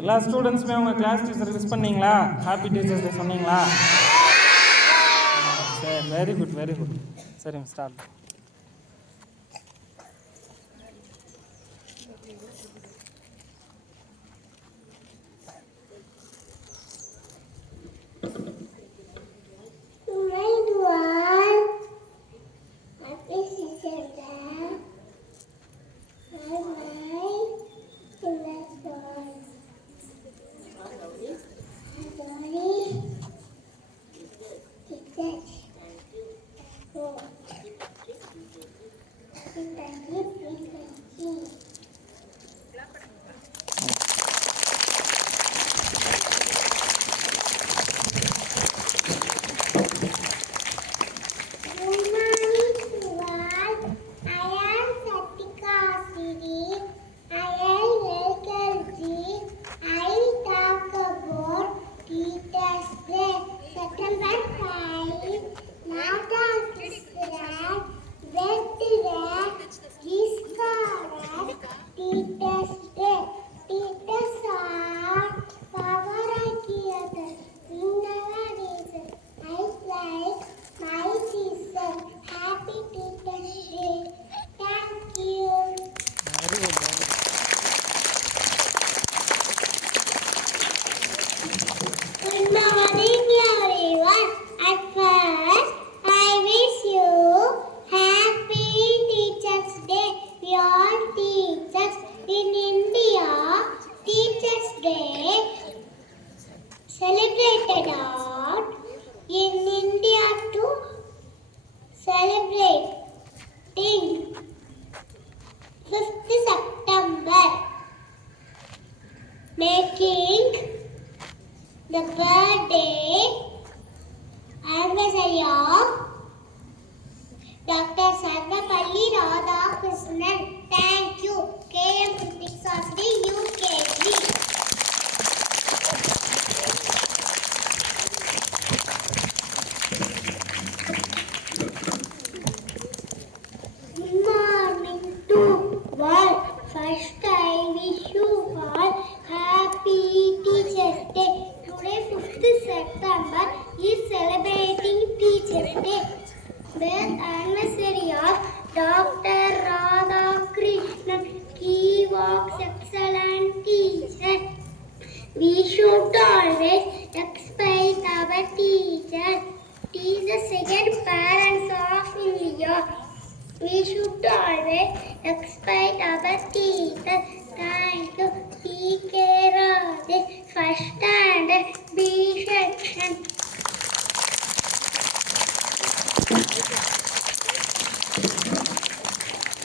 எல்லா ஸ்டூடெண்ட்ஸுமே உங்கள் கிளாஸ் டீச்சர் விஷ் பண்ணீங்களா? ஹாப்பி டீச்சர்ஸ் டே சொன்னீங்களா? சரி, வெரி குட் வெரி குட். சரிங்க, start. Celebrated out in India to celebrating 5th September, making the birthday anniversary of Dr. Sarvapalli Radhakrishnan. Thank you. KM Sasri UKG. Good morning to all. First, I wish you all happy Teachers Day. Today, 5th September is celebrating Teachers Day. Birth anniversary of Dr. Radhakrishnan. He was excellent teacher. We should always respect our teachers. Teachers second parents of India. We should always respect our teachers. Thank you. Take care of this first standard B section.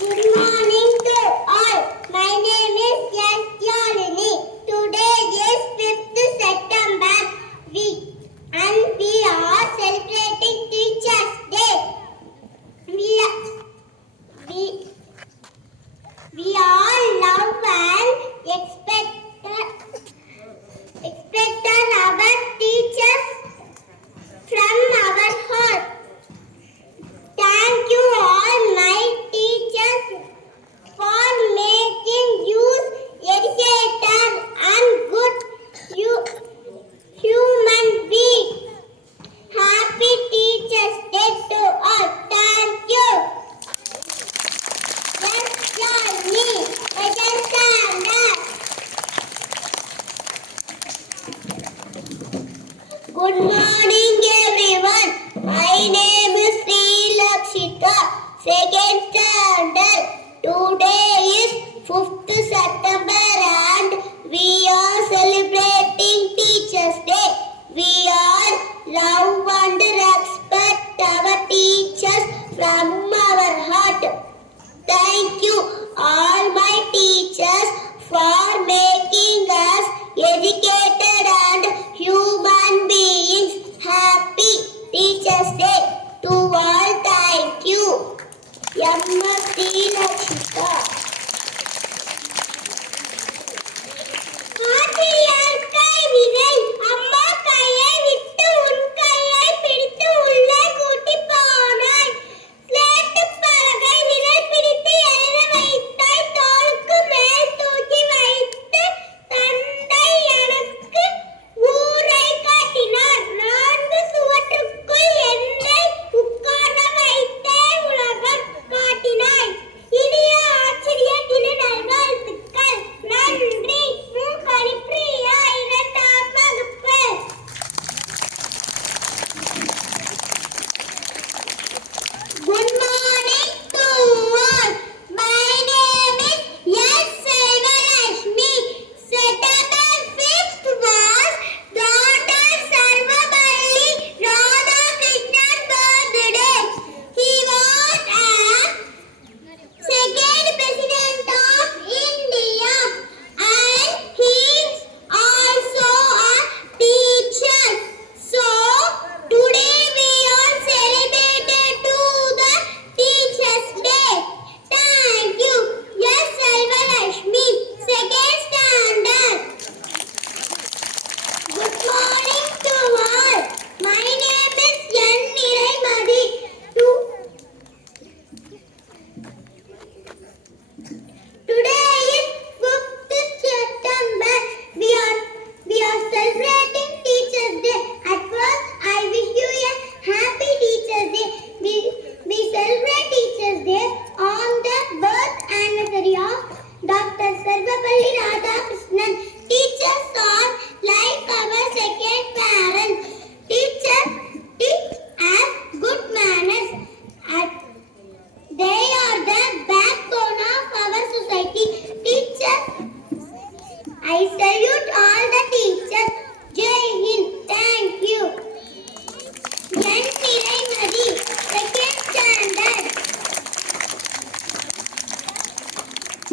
Good morning to all. My name is Yashalini. Today is 5th September week and we are celebrating Teachers Day. We all love and expect our teachers from our heart. Thank you all my teachers for making you educator and good human being. Happy Teachers Day to all. Thank you. Yes, join me.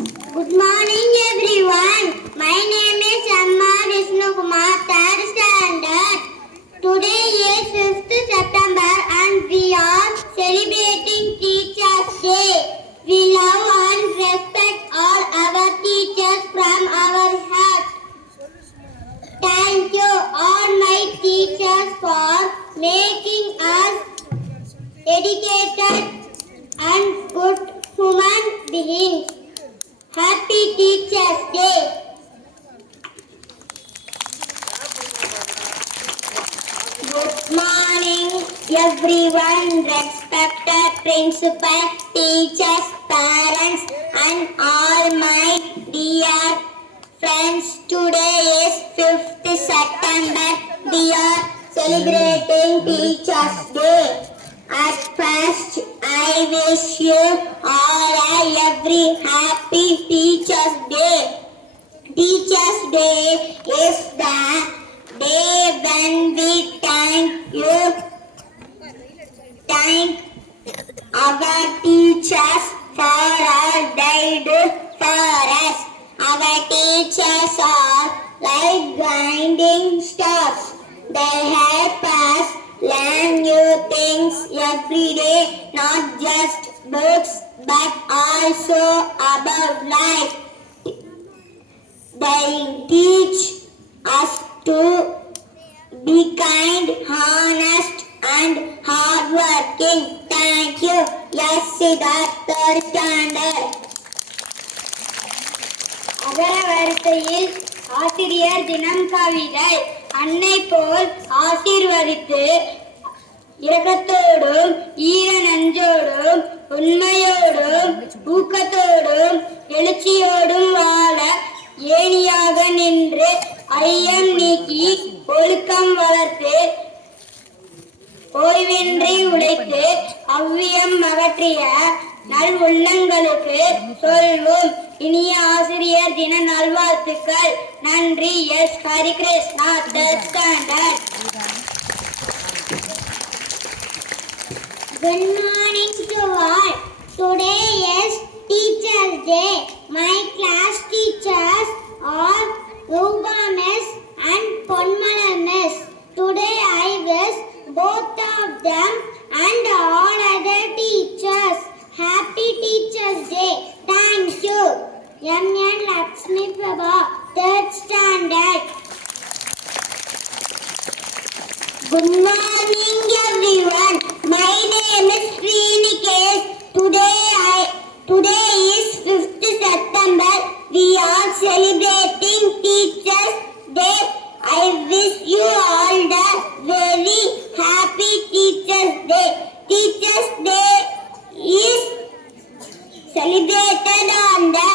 Good morning everyone. My name is Amma Vishnu Kumar, third standard. Today is 5th September and we are celebrating Teachers' Day. We love and respect all our teachers from our heart. Thank you all my teachers for making us educated and good human beings. Happy Teachers' Day. Good morning everyone, respected principal, teachers, parents and all my dear friends. Today is 5th September. We are celebrating Teachers' Day. At first, I wish you all a every happy Teachers' Day. Teachers' Day is the day when we thank our teachers for all they do for us. Our teachers are like guiding stars. They help us learn new things every day, not just books but also about life. They teach us to be kind, honest and hardworking. Thank you. Yes, Siddharth, third standard. அகர வரிசையில் ஆசிரியர் தினம் கவிதை. அன்னை போல் ஆசீர்வதித்து இரக்கத்தோடும் ஈர நெஞ்சோடும் உண்மையோடும் ஊக்கத்தோடும் எழுச்சியோடும் வாழ ஏணியாக நின்று ஐயம் நீக்கி ஒழுக்கம் வளர்த்து ஓய்வின்றி உழைத்து அவ்வியம் அகற்றிய நல் உள்ளங்களுக்கு சொல்வோம் இனிய ஆசிரியர் தின நல்வாழ்த்துக்கள். நன்றி. S Harikrishna, third standard. Good morning to all. Today is Teachers' Day. My class teachers are Ruba Miss and Ponmala Miss. Today I wish both of them and all other teachers Happy Teachers' Day. Thank you. M.N. Lakshmi Prabha, third standard. Good morning everyone. My name is Srinikesh. Today is 5th September. We are celebrating Teachers' Day. I wish you all the very happy Teachers' Day. Teachers' Day is celebrated on the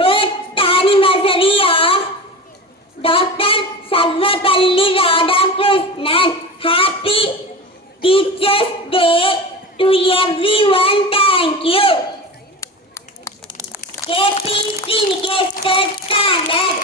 birth anniversary of Dr. Sarvapalli Radhakrishnan. Happy Teachers' Day to everyone. Thank you. KP Srinikesh, third standard.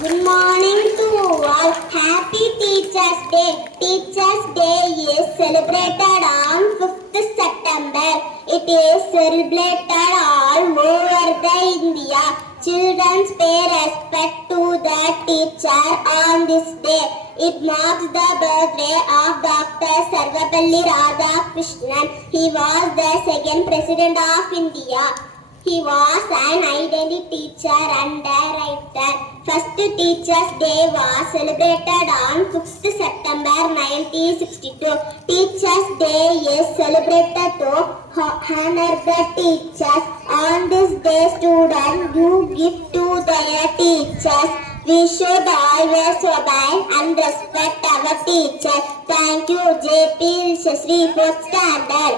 Good morning to all. Happy Teachers' Day. Teachers' Day is celebrated on 5th September. It is celebrated all over the India. Children pay respect to the teacher on this day. It marks the birthday of Dr. Sarvapalli Radhakrishnan. He was the second president of India. He was an identity teacher and a writer. First Teachers' Day was celebrated on 5th September 1962. Teachers' Day is celebrated to honor the teachers. On this day, students give gift to their teachers. We should always obey and respect our teachers. Thank you. JP Shasri, 4th standard.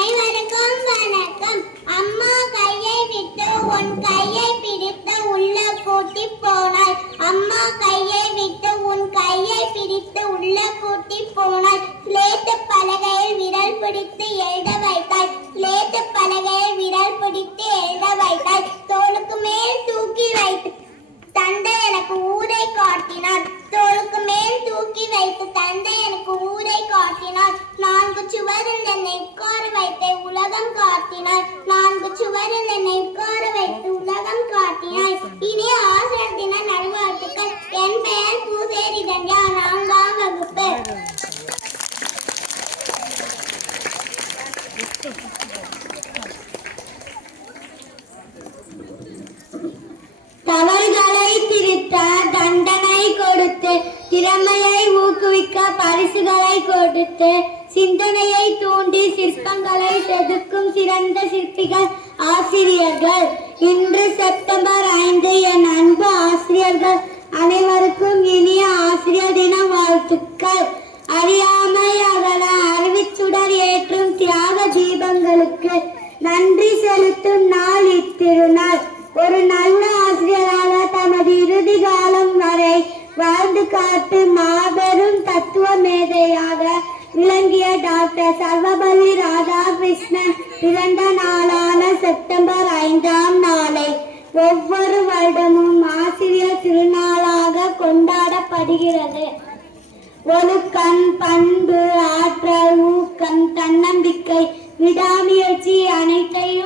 அனைவருக்கும் வணக்கம். அம்மா கையை விட்டு உன் கையை பிடித்து உள்ள கூட்டி போனாள். அம்மா கையை விட்டு உன் கையை பிடித்து உள்ள கூட்டி போனாள். ஸ்லேட்டு பலகையில் விரல் பிடித்து எழுத வைத்தாள். ஸ்லேட்டு பலகையில் விரல் பிடித்து எழுத வைத்தாள். தோளுக்கு மேல் தூக்கி வைத்து தந்தை எனக்கு ஊரை காட்டினார். தோளுக்கு மேல் தூக்கி வைத்து தந்தை எனக்கு ஊரை காட்டினார். நான் தவறுகளை திருத்த தண்டனை கொடுத்து, திறமையை ஊக்குவிக்க பரிசுகளை கொடுத்து, சிந்தனையை தூண்டி சிற்பங்களை செதுக்கும் சிறந்த சிற்பிகள் ஆசிரியர்கள். இன்று செப்டம்பர் 5 என் அன்பு ஆசிரியர்கள் அனைவருக்கும் இனிய ஆசிரியர் தின வாழ்த்துக்கள். அறியாமை அகல அறிவிச்சுடர் ஏற்றும் தியாக தீபங்களுக்கு நன்றி செலுத்தும் நாள் இத்திருநாள். ஒரு நல்ல ஆசிரியராக தமது இறுதி காலம் வரை வாழ்ந்து காட்டு மாபெரும் தத்துவ மேதையாக விளங்கிய டாக்டர் சர்வபள்ளி ராதாகிருஷ்ணன் பிறந்த நாளான செப்டம்பர் 5ஆம் நாளை ஒவ்வொரு வருடமும் ஆசிரியர் திருநாளாக கொண்டாடப்படுகிறது. ஒழுக்கம், பண்பு, ஆற்றல், ஊக்கம், தன்னம்பிக்கை, விடாமுயற்சி அனைத்தையும்